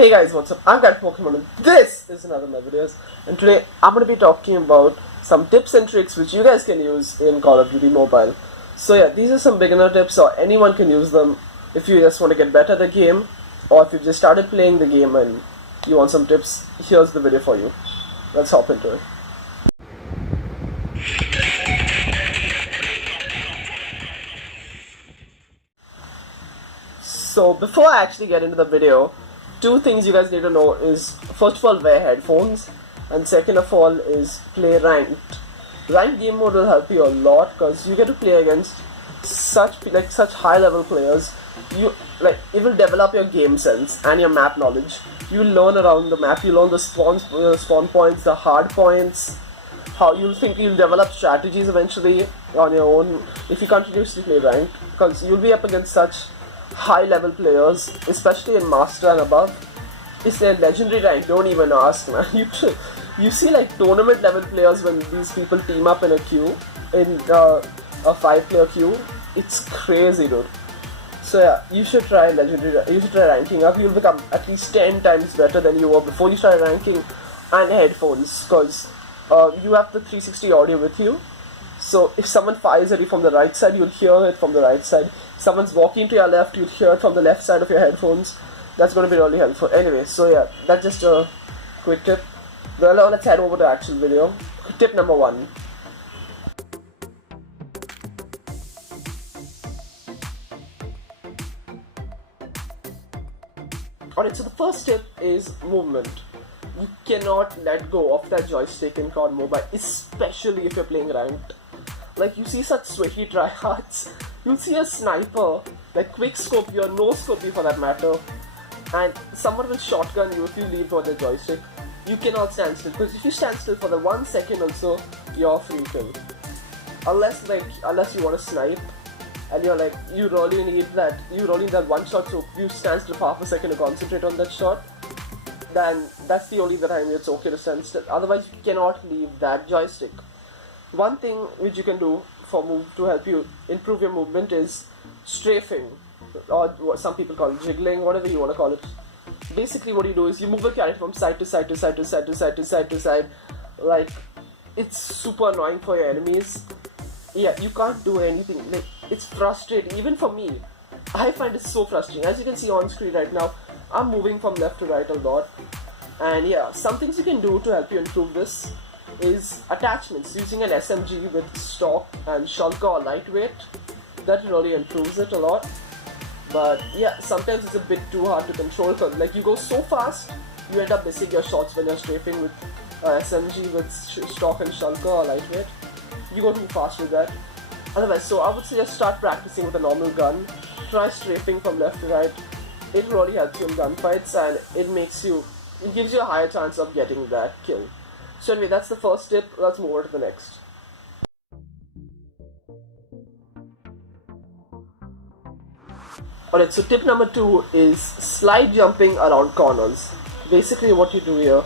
Hey guys, what's up? I'm Cat Pokemon and this is another of my videos, and today I'm going to be talking about some tips and tricks which you guys can use in Call of Duty Mobile. So yeah, these are some beginner tips, or anyone can use them if you just want to get better at the game, or if you've just started playing the game and you want some tips. Here's the video for you. Let's hop into it. So before I actually get into the video, two things you guys need to know is, first of all, wear headphones, and second of all is play ranked. Ranked game mode will help you a lot because you get to play against such high level players. It will develop your game sense and your map knowledge. You learn around the map, you learn the spawn points, the hard points, how you'll develop strategies eventually on your own if you continuously play ranked, because you'll be up against such high level players, especially in Master and above. It's a legendary rank, don't even ask, man. You see like tournament level players when these people team up in a queue, in a 5-player queue. It's crazy, dude. So yeah, you should try ranking up. You'll become at least 10 times better than you were before you started ranking. And headphones, because you have the 360 audio with you. So if someone fires at you from the right side, you'll hear it from the right side. If someone's walking to your left, you'll hear it from the left side of your headphones. That's going to be really helpful. Anyway, so yeah, that's just a quick tip. Well, now let's head over to the actual video. Tip number 1. Alright, so the first tip is movement. You cannot let go of that joystick in COD Mobile, especially if you're playing ranked. Like, you see such sweaty tryhards. You'll see a sniper, like quick scope you or no scope you for that matter, and someone will shotgun you if you leave for the joystick. You cannot stand still, because if you stand still for the 1 second or so, you're free kill. Unless you want to snipe, and you really need that one shot, so you stand still for half a second to concentrate on that shot, then that's the only time it's okay to stand still. Otherwise, you cannot leave that joystick. One thing which you can do to help you improve your movement is strafing, or what some people call it jiggling, whatever you want to call it. Basically, what you do is you move your character from side to side to side to side to side to side to side. Like, it's super annoying for your enemies. Yeah, you can't do anything. Like, it's frustrating. Even for me, I find it so frustrating. As you can see on screen right now, I'm moving from left to right a lot. And yeah, some things you can do to help you improve this is attachments. Using an SMG with stock and shulker or lightweight, that really improves it a lot. But yeah, sometimes it's a bit too hard to control, because like you go so fast, you end up missing your shots when you're strafing with SMG with stock and shulker or lightweight. You go too fast with that. Otherwise, so I would suggest start practicing with a normal gun. Try strafing from left to right. It really helps you in gunfights, and it gives you a higher chance of getting that kill. So anyway, that's the first tip. Let's move on to the next. Alright, so tip number 2 is slide jumping around corners. Basically what you do here,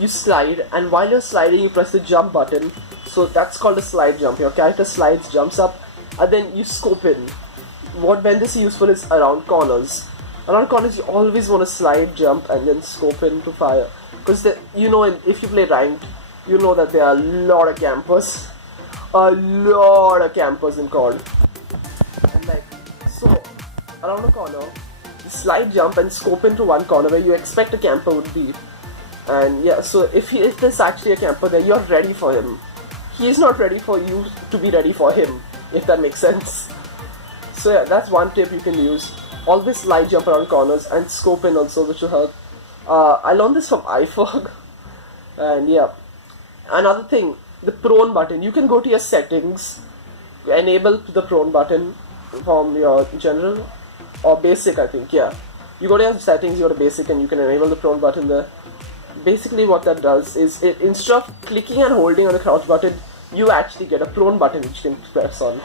you slide, and while you're sliding you press the jump button. So that's called a slide jump. Your character slides, jumps up, and then you scope in. When this is useful is around corners. Around corners you always want to slide, jump, and then scope in to fire. Because if you play ranked, you know that there are a lot of campers. A lot of campers in COD. And so around a corner, you slide, jump, and scope into one corner where you expect a camper would be. And yeah, so if there's actually a camper there, you're ready for him. He is not ready for you to be ready for him, if that makes sense. So yeah, that's one tip you can use. Always slide jump around corners and scope in also, which will help. I learned this from iFog. And yeah, another thing, the prone button. You can go to your settings, enable the prone button from your general or basic, I think. Yeah, you go to your settings, you go to basic, and you can enable the prone button there. Basically what that does is, instead of clicking and holding on the crouch button, you actually get a prone button which you can press on.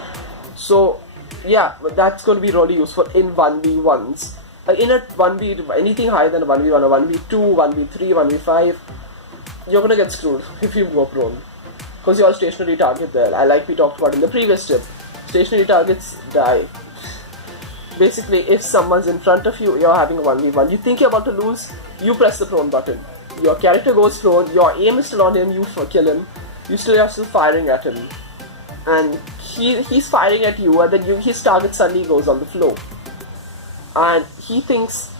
So yeah, that's going to be really useful in 1v1s. In a 1v, anything higher than a 1v1, a 1v2, 1v3, 1v5, you're going to get screwed if you go prone, because you're a stationary target there. Like we talked about in the previous tip, stationary targets die. Basically, if someone's in front of you, you're having a 1v1, you think you're about to lose, you press the prone button. Your character goes prone, your aim is still on him, you kill him, you are still firing at him. And he's firing at you, and then his target suddenly goes on the floor. And he thinks,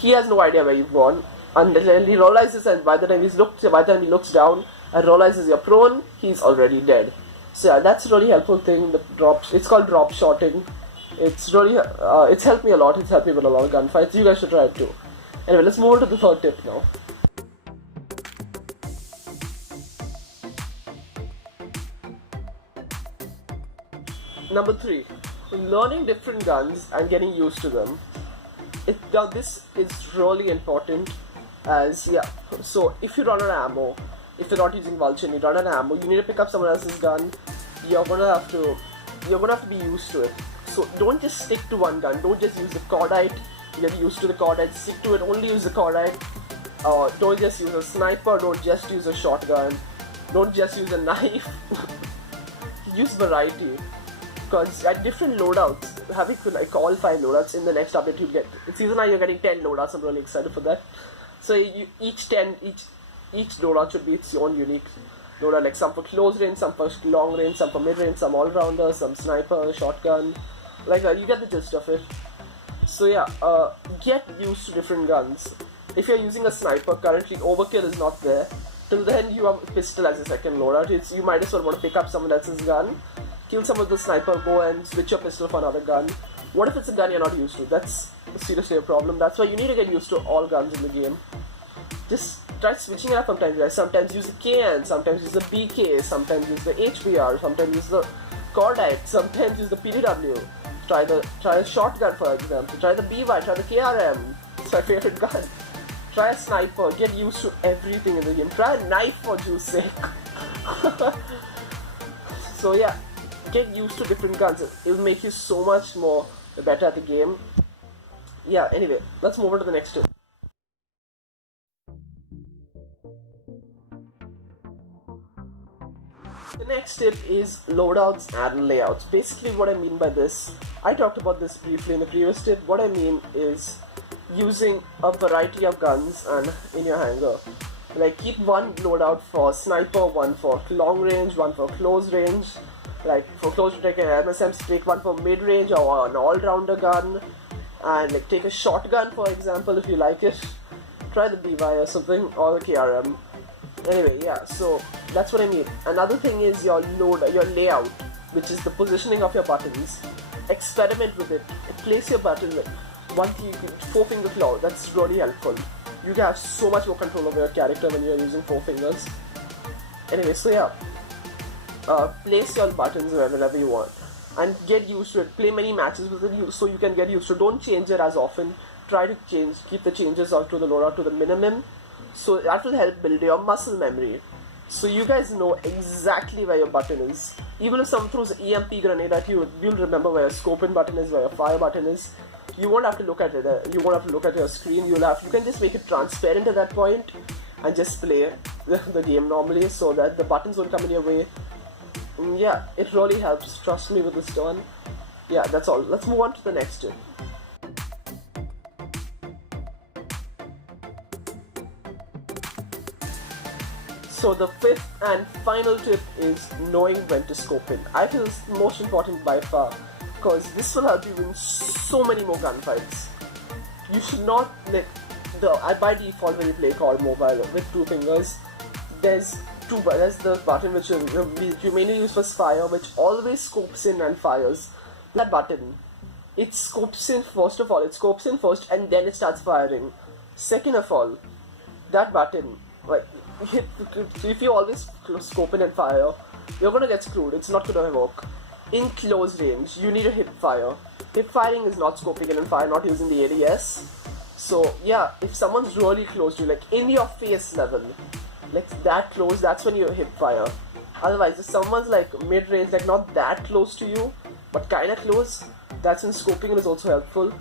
he has no idea where you've gone, until he realizes, and by the time he looks down and realizes you're prone, he's already dead. So yeah, that's a really helpful thing, it's called drop shotting. It's really, it's helped me a lot, it's helped me with a lot of gunfights, you guys should try it too. Anyway, let's move on to the third tip now. Number 3, learning different guns and getting used to them. Now this is really important, as so if you run out of ammo, if you're not using Vulture and you run out of ammo, you need to pick up someone else's gun, you're gonna have to be used to it. So don't just stick to one gun, don't just use the cordite, get used to the cordite, stick to it, only use the cordite. Don't just use a sniper, don't just use a shotgun, don't just use a knife. Use variety, because at different loadouts, having like all 5 loadouts in the next update, you'll get, in season 9 you're getting 10 loadouts, I'm really excited for that. So each loadout should be its own unique loadout, like some for close range, some for long range, some for mid range, some all-rounder, some sniper, shotgun, like you get the gist of it. So yeah, get used to different guns. If you're using a sniper, currently overkill is not there. Till then you have a pistol as a second loadout. You might as well want to pick up someone else's gun, kill some of the sniper, go and switch your pistol for another gun. What if it's a gun you're not used to? That's seriously a problem. That's why you need to get used to all guns in the game. Just try switching it up sometimes, guys. Sometimes use the KN, sometimes use the BK, sometimes use the HBR, sometimes use the cordite, sometimes use the PDW. Try a shotgun, for example. Try the BY, try the KRM. It's my favorite gun. Try a sniper. Get used to everything in the game. Try a knife, for juice sake. So yeah, get used to different guns. It will make you so much more better at the game. Yeah, anyway, let's move on to the next tip. The next tip is loadouts and layouts. Basically what I mean by this, I talked about this briefly in the previous tip. What I mean is using a variety of guns and in your hanger. Like keep one loadout for sniper, one for long range, one for close range. Like for close range, take an MSM, take one for mid range or an all-rounder gun. And like take a shotgun, for example, if you like it. Try the BY or something, or the KRM. Anyway, yeah, so that's what I mean. Another thing is your layout, which is the positioning of your buttons. Experiment with it. Place your button with one key, 4-finger claw. That's really helpful. You can have so much more control over your character when you're using 4 fingers. Anyway, so yeah, place your buttons wherever you want and get used to it. Play many matches with it so you can get used to it. Don't change it as often. Try to keep the changes to the loadout to the minimum. So that will help build your muscle memory. So you guys know exactly where your button is. Even if someone throws an EMP grenade at you, you'll remember where your scope in button is, where your fire button is. You won't have to look at it. You won't have to look at your screen. You can just make it transparent at that point and just play the game normally, so that the buttons won't come in your way. Yeah, it really helps. Trust me with this one. Yeah, that's all. Let's move on to the next tip. So the 5th and final tip is knowing when to scope in. I feel it's the most important by far, because this will help you win so many more gunfights. You should not by default when you play COD Mobile with 2 fingers, there's the button which you mainly use for fire, which always scopes in and fires. That button, it scopes in first and then it starts firing. Second of all, that button, like, if you always scope in and fire, you're gonna get screwed. It's not gonna work. In close range, you need a hip fire. Hip firing is not scoping in and fire, not using the ADS. So yeah, if someone's really close to you, like in your face level, like that close, that's when you hip fire. Otherwise, if someone's like mid range, like not that close to you, but kinda close, that's when scoping is also helpful.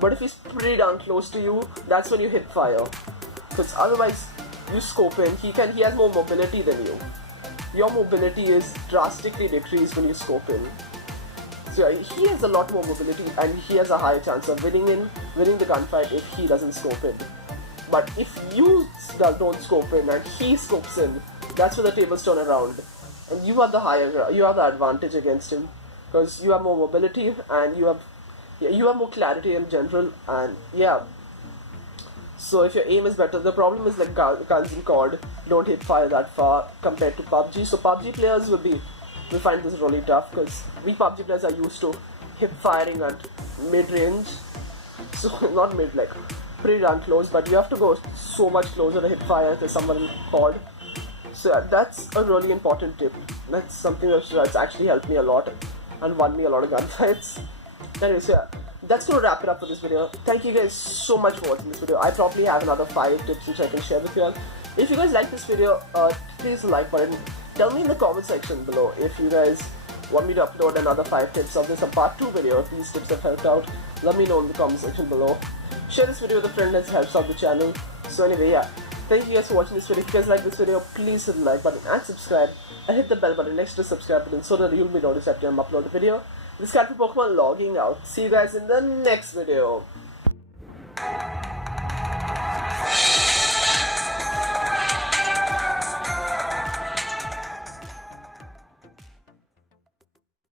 But if he's pretty darn close to you, that's when you hip fire. Because otherwise, you scope in, he has more mobility than you. Your mobility is drastically decreased when you scope in. So he has a lot more mobility and he has a higher chance of winning the gunfight if he doesn't scope in. But if you don't scope in and he scopes in, that's where the tables turn around, and you have the advantage against him because you have more mobility and you have more clarity in general, and yeah. So if your aim is better, the problem is like guns in COD don't hit fire that far compared to PUBG. So PUBG players will find this really tough because we PUBG players are used to hip firing at mid range. So not mid, like pretty darn close, but you have to go so much closer to hip fire to someone in COD. So yeah, that's a really important tip. That's something that's actually helped me a lot and won me a lot of gunfights. Anyway, so yeah, that's going to wrap it up for this video. Thank you guys so much for watching this video. I probably have another 5 tips which I can share with you all. If you guys like this video, please the like button. Tell me in the comment section below if you guys want me to upload another 5 tips of this, a part 2 video if these tips have helped out. Let me know in the comment section below. Share this video with a friend that helps out the channel. So anyway, yeah, thank you guys for watching this video. If you guys like this video, please hit the like button and subscribe, and hit the bell button next to the subscribe button so that you'll be noticed every time I upload a video. This is Cat for Pokemon logging out. See you guys in the next video.